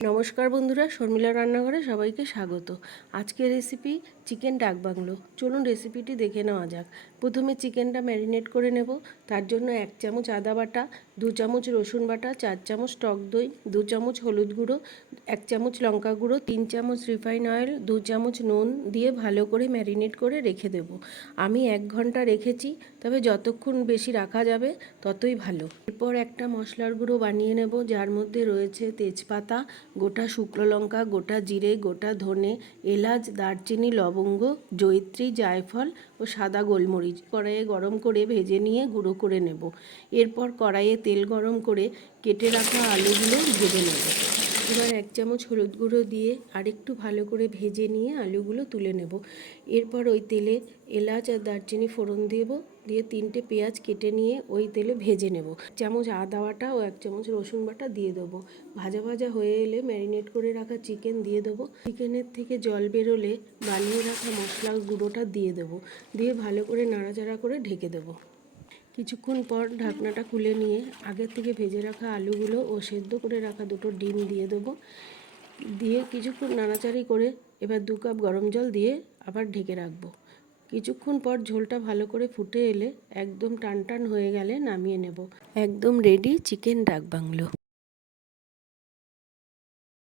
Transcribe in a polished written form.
নমস্কার বন্ধুরা, শর্মিলা রান্নাঘরে সবাইকে স্বাগত। আজকের রেসিপি চিকেন ডাক বাংলো। চলুন রেসিপিটি দেখে নেওয়া যাক। প্রথমে চিকেনটা ম্যারিনেট করে নেব। তার জন্য 1 চামচ আদা বাটা, 2 চামচ রসুন বাটা, 4 চামচ টক দই, 2 চামচ হলুদ গুঁড়ো, 1 চামচ লঙ্কা গুঁড়ো, 3 চামচ রিফাইন অয়েল, 2 চামচ নুন দিয়ে ভালো করে ম্যারিনেট করে রেখে দেব। আমি 1 ঘন্টা রেখেছি, তবে যতক্ষণ বেশি রাখা যাবে ততই ভালো। এরপর একটা মশলার গুঁড়ো বানিয়ে নেব, যার মধ্যে রয়েছে তেজপাতা, গোটা শুকনো লঙ্কা, গোটা জিরে, গোটা ধনে, এলাচ, দারচিনি, লবঙ্গ, জয়িত্রী, জায়ফল ও সাদা গোলমরিচ কড়াইয়ে গরম করে ভেজে নিয়ে গুঁড়ো করে নেব। এরপর কড়াইয়ে তেল গরম করে কেটে রাখা আলুগুলো ভেজে নেব। এবার 1 চামচ হলুদ গুঁড়ো দিয়ে আরেকটু ভালো করে ভেজে নিয়ে আলুগুলো তুলে নেব। এরপর ওই তেলে এলাচ আর দারচিনি ফোড়ন দেব, দিয়ে 3টে পেঁয়াজ কেটে নিয়ে ওই তেলে ভেজে নেব। 1 চামচ আদা বাটা ও 1 চামচ রসুন বাটা দিয়ে দেবো। ভাজা ভাজা হয়ে এলে ম্যারিনেট করে রাখা চিকেন দিয়ে দেবো। চিকেনের থেকে জল বেরোলে বানিয়ে রাখা মশলার গুঁড়োটা দিয়ে দেবো, দিয়ে ভালো করে নাড়াচাড়া করে ঢেকে দেবো। কিছুক্ষণ পর ঢাকনাটা খুলে নিয়ে আগের থেকে ভেজে রাখা আলুগুলো ও সেদ্ধ করে রাখা 2টো ডিম দিয়ে দেবো। দিয়ে কিছুক্ষণ নাড়াচাড়ি করে এবার 2 কাপ গরম জল দিয়ে আবার ঢেকে রাখবো। কিছুক্ষণ পর ঝোলটা ভালো করে ফুটে এলে একদম টান টান হয়ে গেলে নামিয়ে নেব। একদম রেডি চিকেন ডাক বাংলো।